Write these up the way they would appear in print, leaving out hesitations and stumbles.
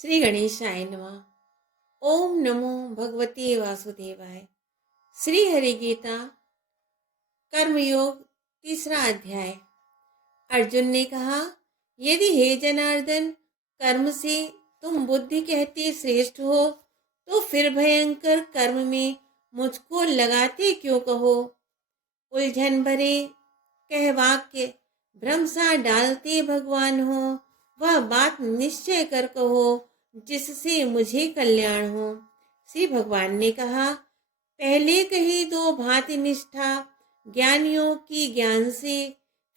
श्री गणेशाय नमः। ओम नमो भगवते वासुदेवाय। श्री हरि गीता कर्मयोग तीसरा अध्याय। अर्जुन ने कहा, यदि हे जनार्दन कर्म से तुम बुद्धि कहते श्रेष्ठ हो तो फिर भयंकर कर्म में मुझको लगाते क्यों कहो। उलझन भरे कह वाक्य भ्रम सा डालते भगवान हो, वह बात निश्चय कर कहो जिससे मुझे कल्याण हो। श्री भगवान ने कहा, पहले कही दो भांति निष्ठा, ज्ञानियों की ज्ञान से,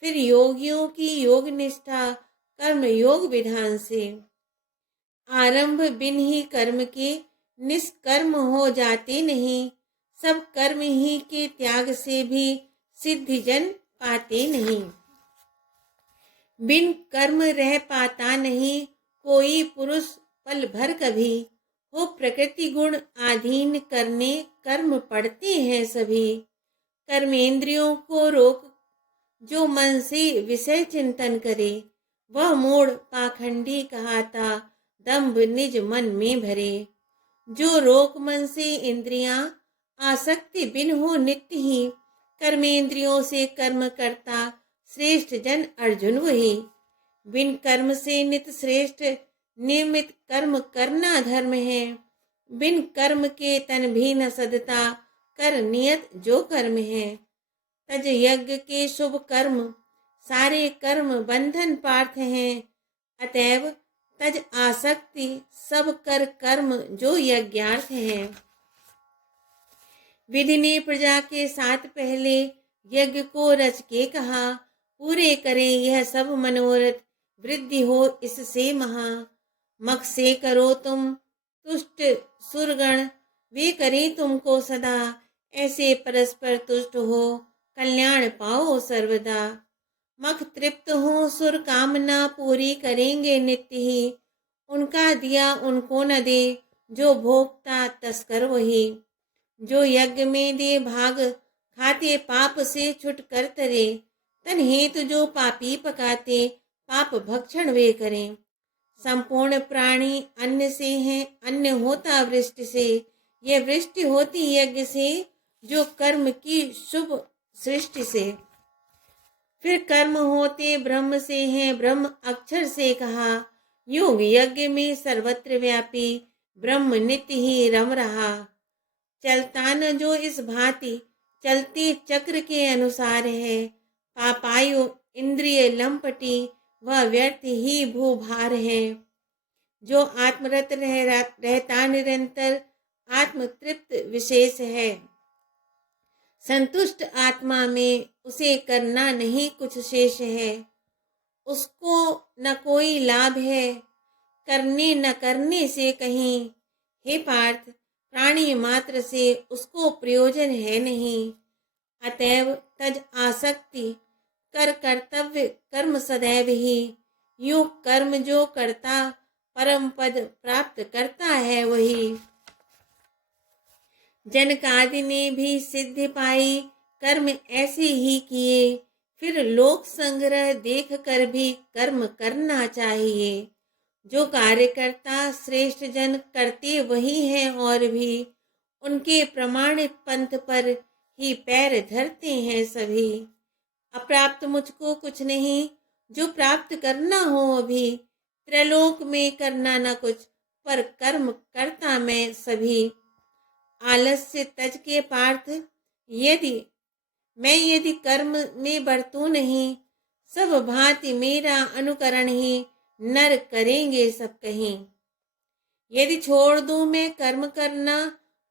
फिर योगियों की योग निष्ठा कर्म योग विधान से। आरंभ बिन ही कर्म के निष्कर्म हो जाते नहीं, सब कर्म ही के त्याग से भी सिद्धि जन पाते नहीं। बिन कर्म रह पाता नहीं कोई पुरुष पल भर कभी, हो प्रकृति गुण आधीन करने कर्म पड़ते हैं सभी। कर्मेंद्रियों को रोक जो मन से विषय चिंतन करे, वह मूढ़ पाखंडी कहाता दंभ निज मन में भरे। जो रोक मन से इंद्रियां आसक्ति बिन हो नित्य ही, कर्मेंद्रियों से कर्म करता श्रेष्ठ जन अर्जुन वही। बिन कर्म से नित श्रेष्ठ नियमित कर्म करना धर्म है। बिन कर्म के तन भी न सदता, कर नियत जो कर्म है। तज यज्ञ के शुभ कर्म सारे कर्म बंधन पार्थ हैं, अतएव तज आसक्ति सब कर कर्म जो यज्ञार्थ है। विधि ने प्रजा के साथ पहले यज्ञ को रच के कहा, पूरे करें यह सब मनोरथ, वृद्धि हो इससे महा। मख से करो तुम तुष्ट सुरगण, वे करें तुमको सदा, ऐसे परस्पर तुष्ट हो कल्याण पाओ सर्वदा। मख तृप्त हो सुर कामना पूरी करेंगे नित्य ही, उनका दिया उनको न दे जो भोगता तस्कर वही। जो यज्ञ में दे भाग खाते पाप से छुट कर तरे, तन हेतु जो पापी पकाते पाप भक्षण वे करें। संपूर्ण प्राणी अन्न से हैं, अन्न होता वृष्टि से, यह वृष्टि होती यज्ञ से जो कर्म की शुभ सृष्टि से। फिर कर्म होते ब्रह्म से हैं, ब्रह्म अक्षर से कहा, योग यज्ञ में सर्वत्र व्यापी ब्रह्म नित्य ही रम रहा। चलता न जो इस भांति चलते चक्र के अनुसार है, पापायु इंद्रिय लंपटी वह व्यर्थ ही भूभार है। जो आत्मरत रहता निरंतर आत्म तृप्त विशेष है, संतुष्ट आत्मा में उसे करना नहीं कुछ शेष है। उसको न कोई लाभ है करने न करने से कहीं, हे पार्थ प्राणी मात्र से उसको प्रयोजन है नहीं। अतएव तज आसक्ति कर कर्तव्य कर्म सदैव ही, यूं कर्म जो करता परम पद प्राप्त करता है वही। जनकादि ने भी सिद्धि पाई कर्म ऐसे ही किए, फिर लोक संग्रह देख कर भी कर्म करना चाहिए। जो कार्य करता श्रेष्ठ जन करते वही हैं और भी, उनके प्रमाणित पंथ पर ही पैर धरते हैं सभी। अप्राप्त मुझको कुछ नहीं जो प्राप्त करना हो अभी, त्रैलोक में करना न कुछ पर कर्म करता मैं सभी। आलस्य तज के पार्थ यदि कर्म में बरतूं नहीं, सब भांति मेरा अनुकरण ही नर करेंगे सब कहीं। यदि छोड़ दूं मैं कर्म करना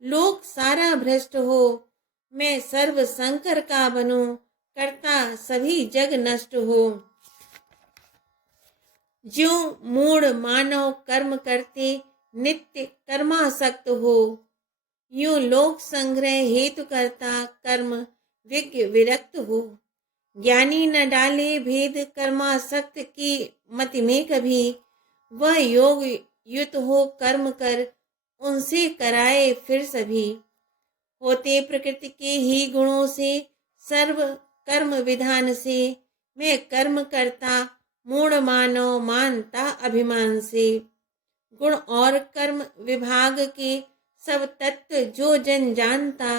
लोक सारा भ्रष्ट हो, मैं सर्व संकर का बनूं करता सभी जग नष्ट हो। ज्यों मूढ़ मानव कर्म करते नित्य कर्मासक्त हो, यूं लोक संग्रह हेतु करता कर्म विज्ञ विरक्त हो। ज्ञानी न डाले भेद कर्मासक्त की मति में कभी, वह योग युत हो कर्म कर उनसे कराए फिर सभी। होते प्रकृति के ही गुणों से सर्व कर्म विधान से, मैं कर्म करता मूढ़ मानव मानता अभिमान से। गुण और कर्म विभाग के सब तत्व जो जन जानता,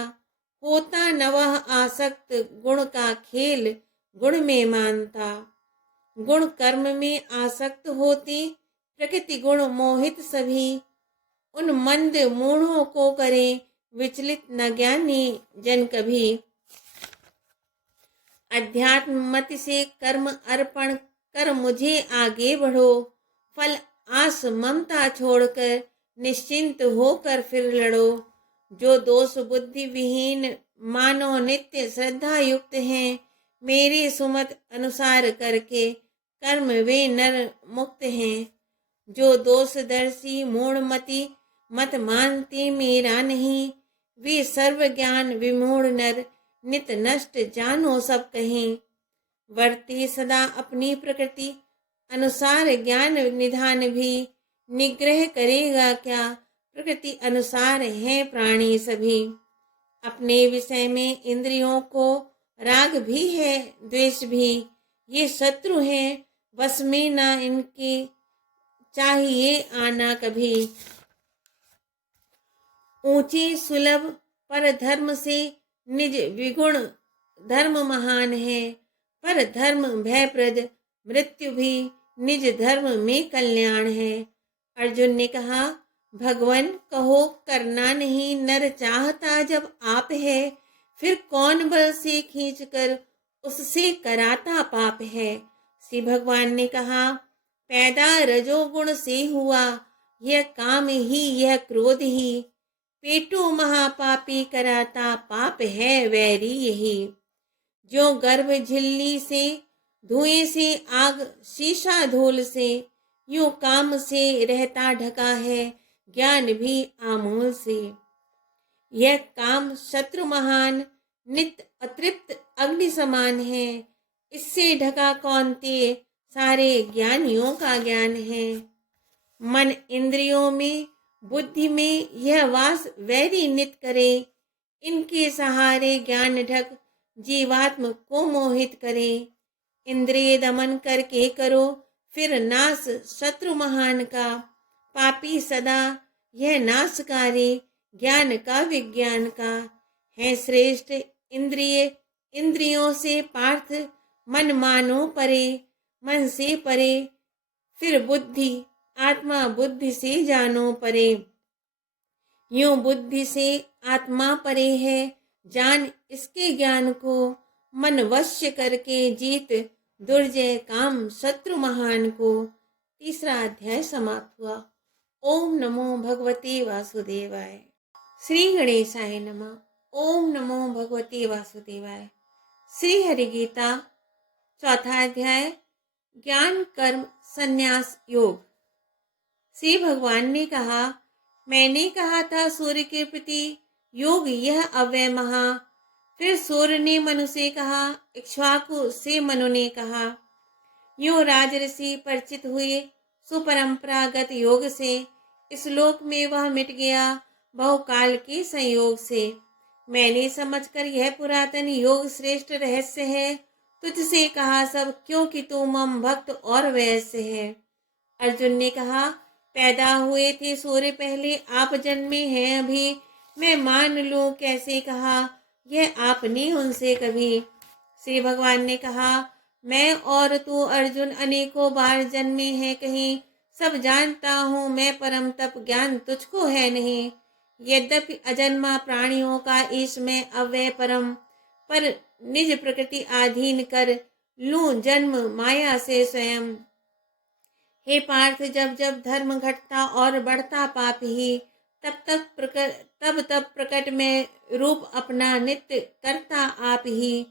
होता न वह आसक्त गुण का खेल गुण में मानता। गुण कर्म में आसक्त होते प्रकृति गुण मोहित सभी, उन मंद मूढ़ों को करें विचलित न ज्ञानी जन कभी। अध्यात्म मति से कर्म अर्पण कर मुझे आगे बढ़ो, फल आस ममता छोड़कर निश्चिंत होकर फिर लड़ो। जो दोष बुद्धि विहीन मानो नित्य श्रद्धा युक्त हैं, मेरे सुमत अनुसार करके कर्म वे नर मुक्त हैं। जो दोषदर्शी मूढ़मति मत मानते मेरा नहीं, वे सर्व ज्ञान विमूढ़ नर नित नष्ट जानो सब कहें। वर्ते सदा अपनी प्रकृति अनुसार ज्ञान निधान भी, निग्रह करेगा क्या प्रकृति अनुसार है प्राणी सभी। अपने विषय में इंद्रियों को राग भी है द्वेष भी, ये शत्रु हैं वश में ना इनके चाहिए आना कभी। ऊंचे सुलभ पर धर्म से निज विगुण धर्म महान है, पर धर्म भयप्रद मृत्यु भी निज धर्म में कल्याण है। अर्जुन ने कहा, भगवान कहो करना नहीं नर चाहता जब आप है, फिर कौन बल से खींचकर उससे कराता पाप है। श्री भगवान ने कहा, पैदा रजोगुण से हुआ, यह काम ही यह क्रोध ही, पेटू महापापी कराता पाप है वैरी यही। जो गर्भ झिल्ली से धुएं से आग शीशा धूल से, यूं काम से रहता ढका है ज्ञान भी आमूल से। यह काम शत्रु महान नित अतृप्त अग्नि समान है, इससे ढका कौन्तेय सारे ज्ञानियों का ज्ञान है। मन इंद्रियों में बुद्धि में यह वास वैरी नित करे, इनके सहारे ज्ञान ढक जीवात्म को मोहित करे। इंद्रिय दमन करके करो फिर नाश शत्रु महान का, पापी सदा यह नाशकारी ज्ञान का विज्ञान का है श्रेष्ठ। इंद्रियों से पार्थ मन मानो परे, मन से परे फिर बुद्धि आत्मा बुद्धि से जानो परे। यूं बुद्धि से आत्मा परे है, जान इसके ज्ञान को, मन वश्य करके जीत दुर्जय काम शत्रु महान को। तीसरा अध्याय समाप्त हुआ। ओम नमो भगवते वासुदेवाय। श्री गणेशाय नमः। ओम नमो भगवते वासुदेवाय। श्री हरि गीता चौथा अध्याय ज्ञान कर्म संन्यास योग। श्री भगवान ने कहा, मैंने कहा था सूर्य के प्रति योग यह अव्यय महा। फिर सूर्य ने मनु से कहा, इक्ष्वाकु से मनु ने कहा। यूं राजऋषि परिचित हुए सुपरंपरागत योग से, इस लोक में वह मिट गया बहुकाल के संयोग से। मैंने समझकर यह पुरातन योग श्रेष्ठ रहस्य है तुझसे कहा सब, क्योंकि तू मम भक्त और वैश्य है। अर्जुन ने कहा, पैदा हुए थे सूर्य पहले, आप जन्मे हैं अभी, मैं मान लूं कैसे कहा यह आपने उनसे कभी। श्री भगवान ने कहा, मैं और तू अर्जुन अनेकों बार जन्मे हैं कहीं, सब जानता हूँ मैं परम तप ज्ञान तुझको है नहीं। यद्यपि अजन्मा प्राणियों का ईश में अव्यय परम, पर निज प्रकृति आधीन कर लूं जन्म माया से स्वयं। हे पार्थ, जब जब धर्म घटता और बढ़ता पाप ही, तब प्रकट में रूप अपना नित्य करता आप ही।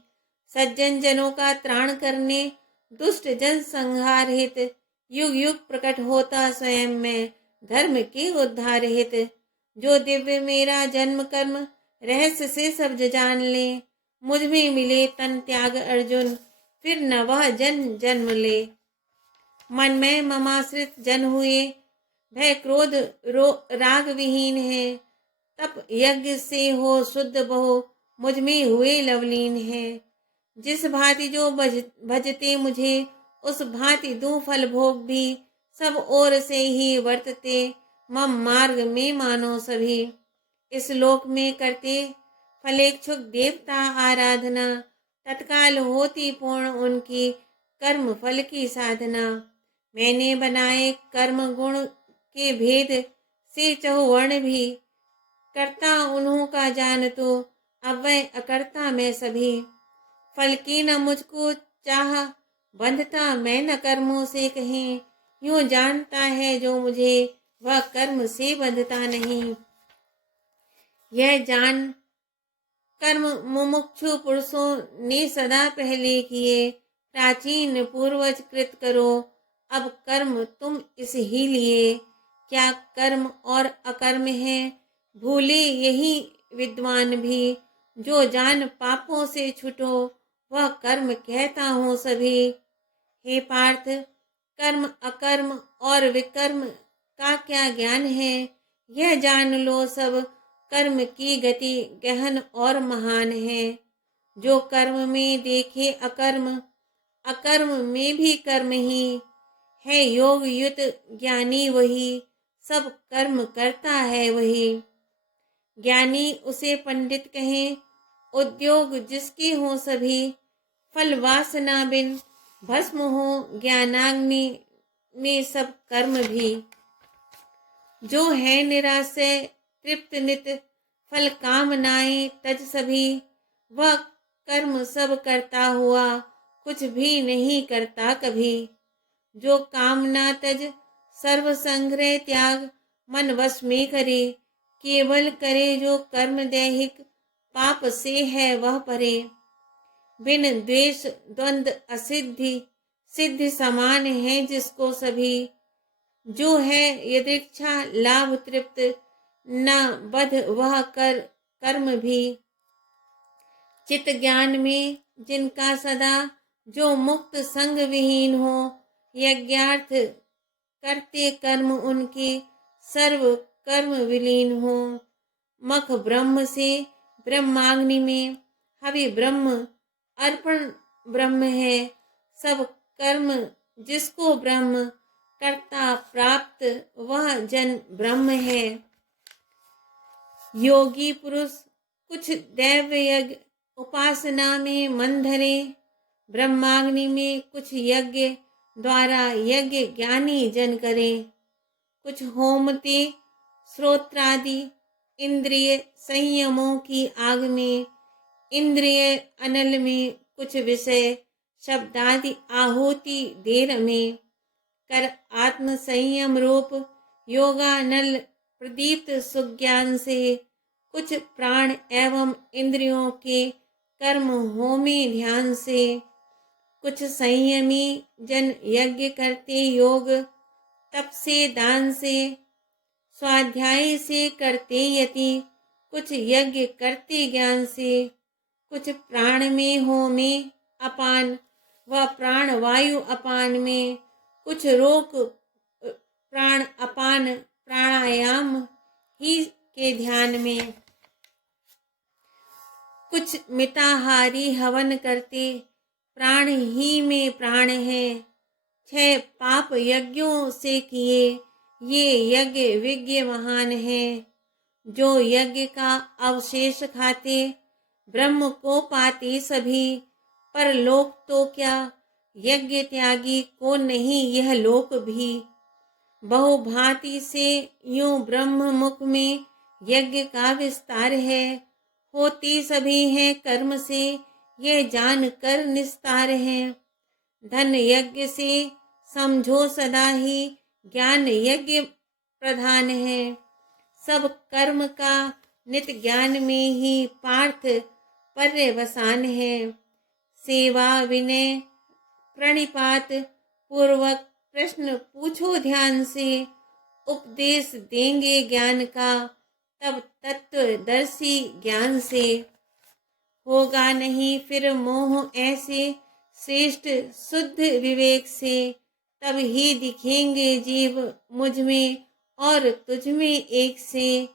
सज्जन जनों का त्राण करने, दुष्ट जन संहार हित, युग युग प्रकट होता स्वयं में धर्म के उद्धार हित। जो दिव्य मेरा जन्म कर्म रहस्य से सब जान ले, मुझ में मिले तन त्याग अर्जुन, फिर न वह जन्म ले। मन में ममाश्रित जन हुए, भय क्रोध राग विहीन है, तप यज्ञ से हो शुद्ध बहु, मुझ में हुए लवलीन है। जिस भांति जो भजते मुझे, उस भांति दूं फल भोग भी, सब ओर से ही वर्तते मम मार्ग में मानो सभी। इस लोक में करते फलेच्छुक देवता आराधना, तत्काल होती पूर्ण उनकी कर्म फल की साधना। मैंने बनाए कर्म गुण के भेद से चहुवर्ण भी, करता उन्हों का जान तो अव्यय अकर्ता मैं सभी। फल की न मुझको चाह बंधता मैं न कर्मों से कहीं, यूं जानता है जो मुझे वह कर्म से बंधता नहीं। यह जान कर्म मुमुक्षु पुरुषों ने सदा पहले किए, प्राचीन पूर्वज कृत करो अब कर्म तुम इस ही लिए। क्या कर्म और अकर्म है भूले यही विद्वान भी, जो जान पापों से छुटो वह कर्म कहता हूँ सभी। हे पार्थ, कर्म अकर्म और विकर्म का क्या ज्ञान है, यह जान लो सब कर्म की गति गहन और महान है। जो कर्म में देखे अकर्म, अकर्म में भी कर्म ही है, योग युत ज्ञानी वही सब कर्म करता है वही। ज्ञानी उसे पंडित कहें, उद्योग जिसके हो सभी, फल वासना बिन भस्म हो ज्ञानाग्नि में सब कर्म भी। जो है निराशय तृप्त नित, फल कामनाएं तज सभी, वह कर्म सब करता हुआ कुछ भी नहीं करता कभी। जो कामना तज सर्व संग्रह त्याग, मन वश में करे, केवल करे जो कर्म दैहिक, पाप से है वह परे। बिन द्वेष द्वंद असिद्धि, सिद्धि समान है जिसको सभी। जो है यदृच्छा लाभ तृप्त, न बध वह कर कर्म भी। चित ज्ञान में जिनका सदा, जो मुक्त संग विहीन हो, यज्ञार्थ करते कर्म उनके सर्व कर्म विलीन हो। मख ब्रह्म से ब्रह्माग्नि में, हवि ब्रह्म अर्पण ब्रह्म है, सब कर्म जिसको ब्रह्म कर्ता प्राप्त वह जन ब्रह्म है। योगी पुरुष कुछ दैव यज्ञ उपासना में मन धरे, ब्रह्माग्नि में कुछ यज्ञ द्वारा यज्ञ ज्ञानी जन करे। कुछ होमते श्रोत्रादि इंद्रिय संयमों की आग में, इंद्रिय अनल में कुछ विषय शब्दादि आहुति देर में, कर आत्म संयम रूप योगानल प्रदीप्त सुज्ञान से, कुछ प्राण एवं इंद्रियों के कर्म होमे ध्यान से। कुछ संयमी जन यज्ञ करते योग, तप से दान से, स्वाध्याय से करते यति, कुछ यज्ञ करते ज्ञान से। कुछ प्राण में होमे अपान व प्राण वायु अपान में, कुछ रोक प्राण अपान प्राणायाम ही के ध्यान में। कुछ मिताहारी हवन करते, प्राण ही में प्राण है। 6 पाप यज्ञों से किए, ये यज्ञ विज्ञ महान है। जो यज्ञ का अवशेष खाते, ब्रह्म को पाते सभी। पर लोक तो क्या, यज्ञ त्यागी को नहीं यह लोक भी। बहुभांति से यूं ब्रह्म मुख में यज्ञ का विस्तार है। होती सभी हैं कर्म से, ये जान कर निस्तार है। धन यज्ञ से समझो सदा ही, ज्ञान यज्ञ प्रधान है। सब कर्म का नित ज्ञान में ही पार्थ पर्यवसान है। सेवा विनय प्रणिपात पूर्वक प्रश्न पूछो ध्यान से, उपदेश देंगे ज्ञान का तब तत्वदर्शी ज्ञान से। होगा नहीं फिर मोह ऐसे, श्रेष्ठ शुद्ध विवेक से, तब ही दिखेंगे जीव मुझ में और तुझ में एक से।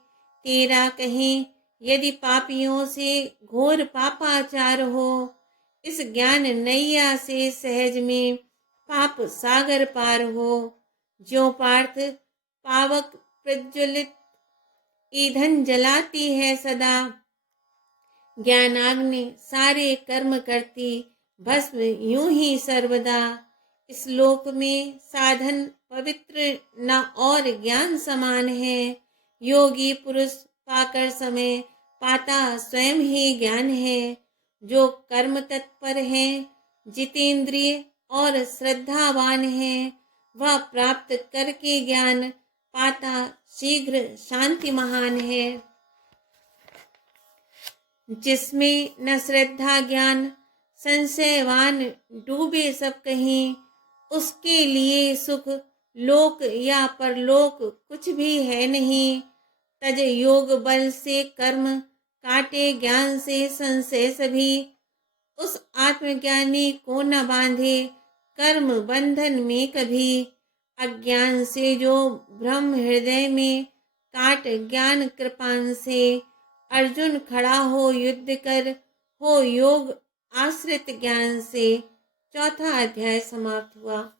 तेरा कहें यदि पापियों से घोर पापाचार हो, इस ज्ञान नैया से सहज में पाप सागर पार हो। जो पार्थ पावक प्रज्वलित ईंधन जलाती है सदा। ज्ञानाग्नि सारे कर्म करती, भस्म यूं ही सर्वदा। इस लोक में साधन पवित्र न और ज्ञान समान है। योगी पुरुष पाकर समय पाता स्वयं ही ज्ञान है। जो कर्म तत्पर है, जितेंद्रिय और श्रद्धावान है, वह प्राप्त करके ज्ञान पाता शीघ्र शांति महान है। जिसमें न श्रद्धा ज्ञान संशयवान डूबे सब कहीं, उसके लिए सुख लोक या परलोक कुछ भी है नहीं। तज योग बल से कर्म, काटे ज्ञान से संशय सभी। उस आत्मज्ञानी को न बांधे कर्म बंधन में कभी। अज्ञान से जो भ्रम हृदय में, काट ज्ञान कृपान से। अर्जुन खड़ा हो युद्ध कर, हो योग आश्रित ज्ञान से। चौथा अध्याय समाप्त हुआ।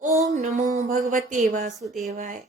ओम नमो भगवते वासुदेवाय।